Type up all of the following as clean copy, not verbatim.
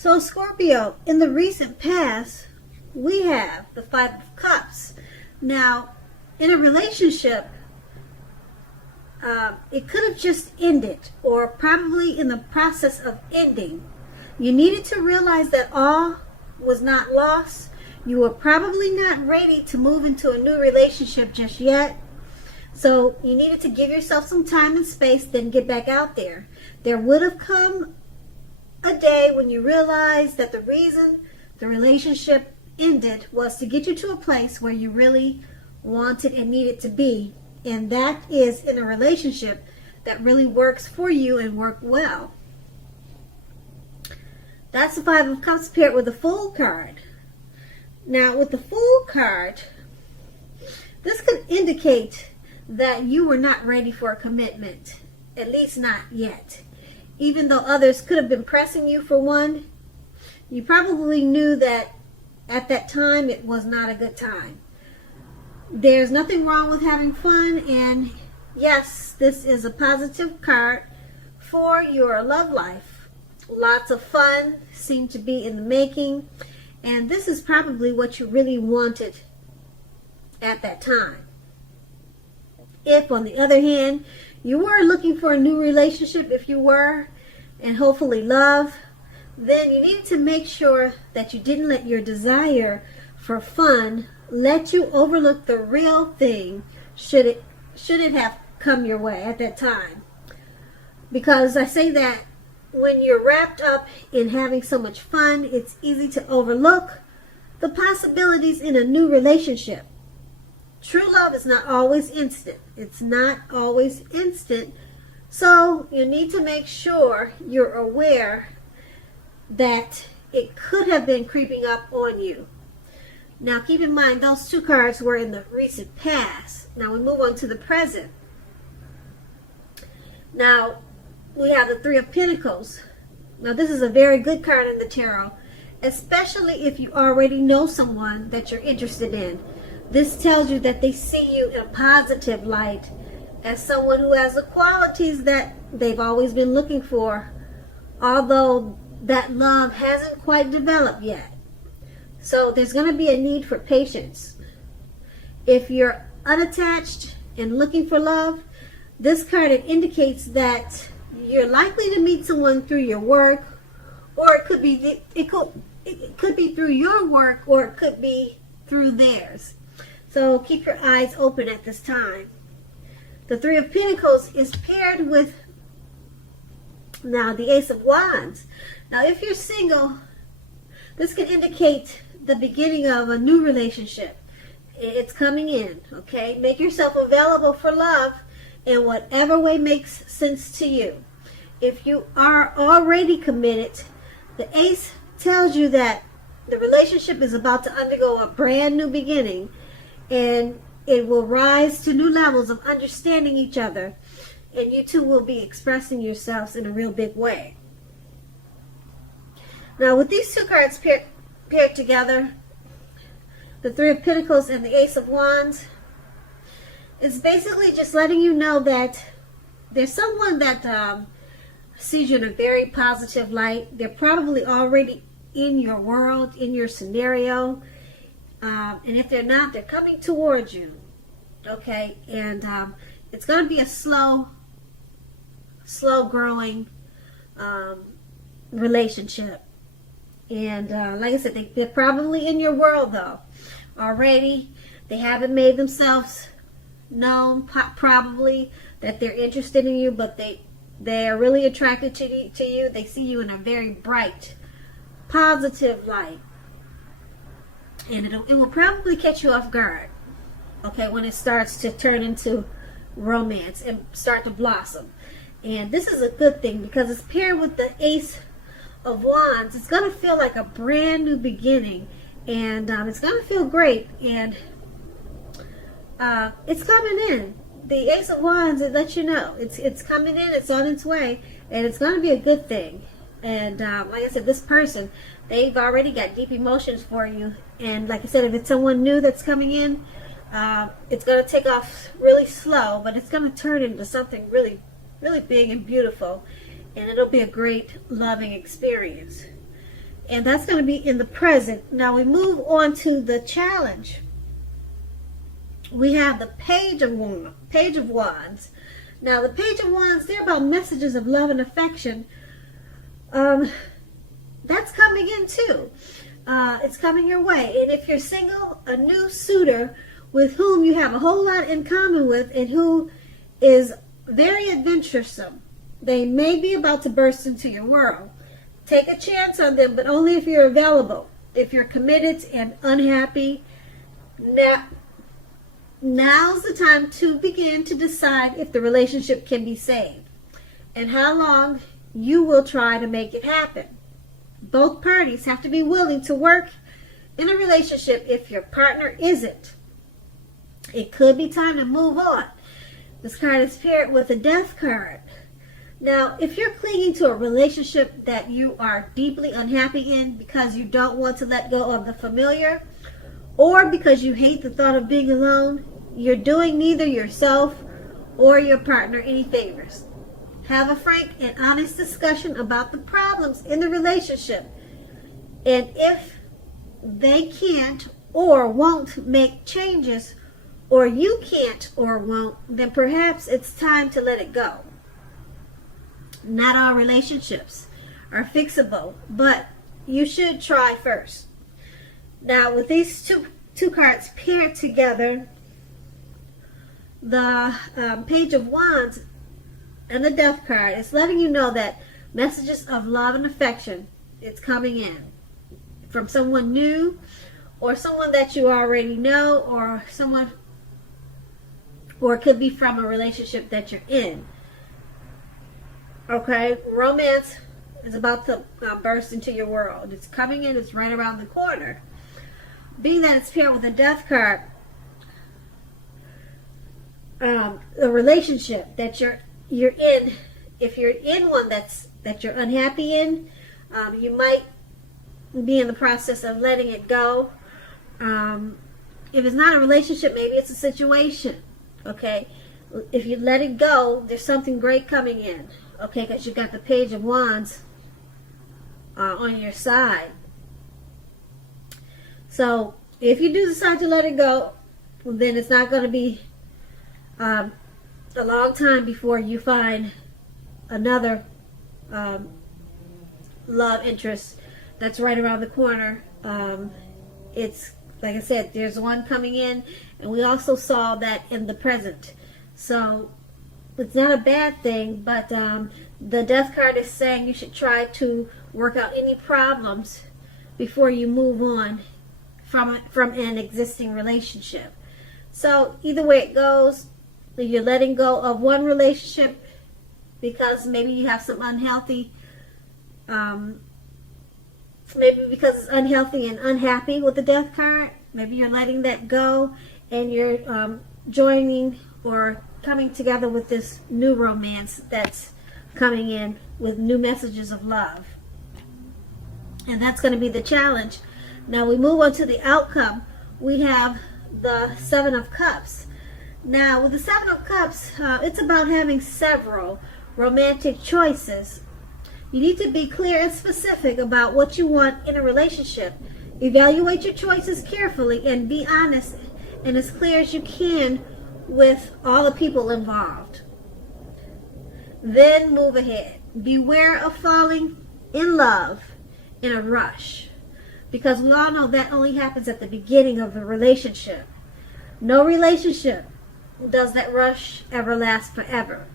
So Scorpio, in the recent past, we have the Five of Cups. Now, in a relationship, it could have just ended, or probably in the process of ending. You needed to realize that all was not lost. You were probably not ready to move into a new relationship just yet. So you needed to give yourself some time and space, then get back out there. There would have come a day when you realized that the reason the relationship ended was to get you to a place where you really wanted and needed to be. And that is in a relationship that really works for you and work well. That's the Five of Cups paired with the Fool card. Now, with the Fool card, this could indicate that you were not ready for a commitment, at least not yet. Even though others could have been pressing you for one, you probably knew that at that time it was not a good time. There's nothing wrong with having fun, and yes, this is a positive card for your love life. Lots of fun seem to be in the making, and this is probably what you really wanted at that time. If, on the other hand, you were looking for a new relationship, if you were, and hopefully love, then you need to make sure that you didn't let your desire for fun let you overlook the real thing should it have come your way at that time. Because I say that when you're wrapped up in having so much fun, it's easy to overlook the possibilities in a new relationship. True love is not always instant. It's not always instant. So you need to make sure you're aware that it could have been creeping up on you. Now keep in mind, those two cards were in the recent past. Now we move on to the present. Now we have the Three of Pentacles. Now this is a very good card in the tarot, especially if you already know someone that you're interested in. This tells you that they see you in a positive light as someone who has the qualities that they've always been looking for, although that love hasn't quite developed yet. So there's going to be a need for patience. If you're unattached and looking for love, this card, it indicates that you're likely to meet someone through your work, or it could be through your work, or it could be through theirs. So keep your eyes open at this time. The Three of Pentacles is paired with now the Ace of Wands. Now if you're single, this can indicate the beginning of a new relationship. It's coming in, okay? Make yourself available for love in whatever way makes sense to you. If you are already committed, the Ace tells you that the relationship is about to undergo a brand new beginning, and it will rise to new levels of understanding each other, and you two will be expressing yourselves in a real big way. Now with these two cards paired together, the Three of Pentacles and the Ace of Wands, it's basically just letting you know that there's someone that sees you in a very positive light. They're probably already in your world, in your scenario, and if they're not, they're coming towards you, okay? And it's going to be a slow growing relationship. And like I said, they're probably in your world though already. They haven't made themselves known probably that they're interested in you, but they are really attracted to you. They see you in a very bright, positive light, and it will probably catch you off guard, okay, when it starts to turn into romance and start to blossom. And this is a good thing because it's paired with the Ace of Wands. It's going to feel like a brand new beginning, and it's going to feel great, and it's coming in. The Ace of Wands, it lets you know it's coming in, it's on its way, and it's going to be a good thing. And like I said, this person, they've already got deep emotions for you, and like I said, if it's someone new that's coming in, it's going to take off really slow, but it's going to turn into something really, really big and beautiful, and it'll be a great loving experience. And that's going to be in the present. Now we move on to the challenge. We have the Page of Wands. Now the Page of Wands, they're about messages of love and affection. That's coming in too. It's coming your way. And if you're single, a new suitor with whom you have a whole lot in common with and who is very adventuresome, they may be about to burst into your world. Take a chance on them, but only if you're available. If you're committed and unhappy, now's the time to begin to decide if the relationship can be saved and how long you will try to make it happen. Both parties have to be willing to work in a relationship if your partner isn't. It could be time to move on. This card is paired with a Death card. Now, if you're clinging to a relationship that you are deeply unhappy in because you don't want to let go of the familiar, or because you hate the thought of being alone, you're doing neither yourself or your partner any favors. Have a frank and honest discussion about the problems in the relationship. And if they can't or won't make changes, or you can't or won't, then perhaps it's time to let it go. Not all relationships are fixable, but you should try first. Now, with these two cards paired together, the Page of Wands and the Death card, it's letting you know that messages of love and affection, it's coming in from someone new or someone that you already know, or it could be from a relationship that you're in. Okay, romance is about to burst into your world. It's coming in, it's right around the corner. Being that it's paired with a Death card, a relationship that you're in, if you're in one that you're unhappy in, you might be in the process of letting it go. If it's not a relationship, maybe it's a situation. Okay, if you let it go, there's something great coming in. Okay, because you've got the Page of Wands on your side. So if you do decide to let it go, then it's not going to be a long time before you find another love interest that's right around the corner. It's like I said, there's one coming in, and we also saw that in the present. So it's not a bad thing, but the Death card is saying you should try to work out any problems before you move on from an existing relationship. So either way it goes, you're letting go of one relationship because maybe you have some unhealthy, maybe because it's unhealthy and unhappy with the Death card. Maybe you're letting that go and you're joining or coming together with this new romance that's coming in with new messages of love. And that's going to be the challenge. Now we move on to the outcome. We have the Seven of Cups. Now with the Seven of Cups, it's about having several romantic choices. You need to be clear and specific about what you want in a relationship. Evaluate your choices carefully and be honest and as clear as you can with all the people involved. Then move ahead. Beware of falling in love in a rush, because we all know that only happens at the beginning of the relationship. No relationship does that rush ever last forever.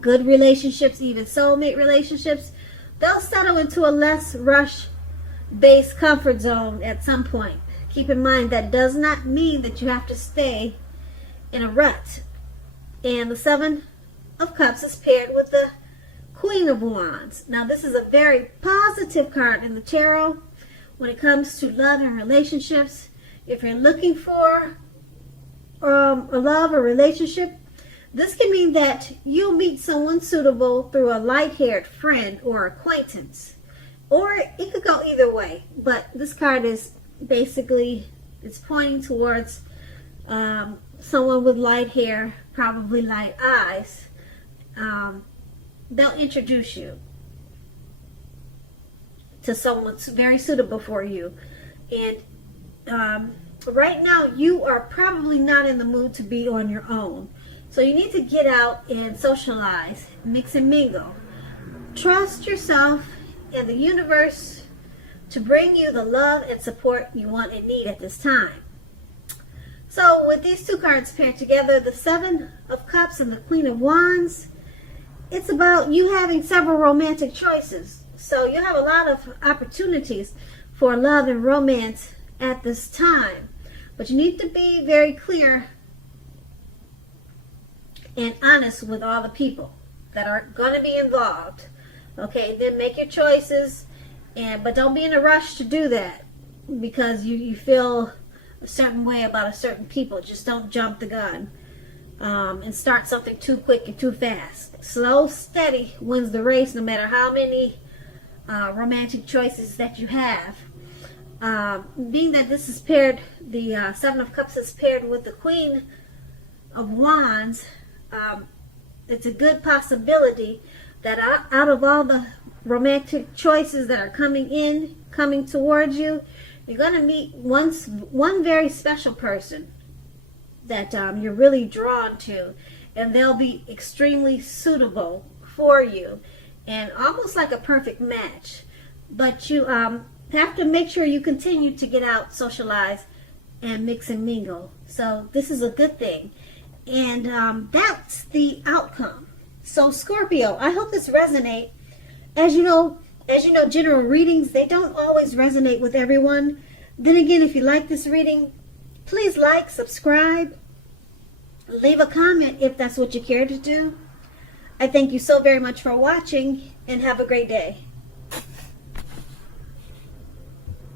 Good relationships, even soulmate relationships, they'll settle into a less rush-based comfort zone at some point. Keep in mind that does not mean that you have to stay in a rut. And the Seven of Cups is paired with the Queen of Wands. Now this is a very positive card in the tarot when it comes to love and relationships. If you're looking for a love or relationship, this can mean that you'll meet someone suitable through a light-haired friend or acquaintance. Or it could go either way. But this card is basically, it's pointing towards someone with light hair, probably light eyes. They'll introduce you to someone very suitable for you. And right now, you are probably not in the mood to be on your own. So you need to get out and socialize, mix and mingle. Trust yourself and the universe to bring you the love and support you want and need at this time. So with these two cards paired together, the Seven of Cups and the Queen of Wands, it's about you having several romantic choices. So you have a lot of opportunities for love and romance at this time. But you need to be very clear and honest with all the people that are going to be involved. Okay, then make your choices, but don't be in a rush to do that because you feel a certain way about a certain people. Just don't jump the gun and start something too quick and too fast. Slow, steady wins the race, no matter how many romantic choices that you have. Being that this is paired, the Seven of Cups is paired with the Queen of Wands, it's a good possibility that out of all the romantic choices that are coming towards you, you're going to meet one very special person that you're really drawn to, and they'll be extremely suitable for you and almost like a perfect match. But you have to make sure you continue to get out, socialize, and mix and mingle. So this is a good thing, and that's the outcome. So Scorpio, I hope this resonates. As you know, general readings, they don't always resonate with everyone. Then again, if you like this reading, please like, subscribe, leave a comment if that's what you care to do. I thank you so very much for watching, and have a great day.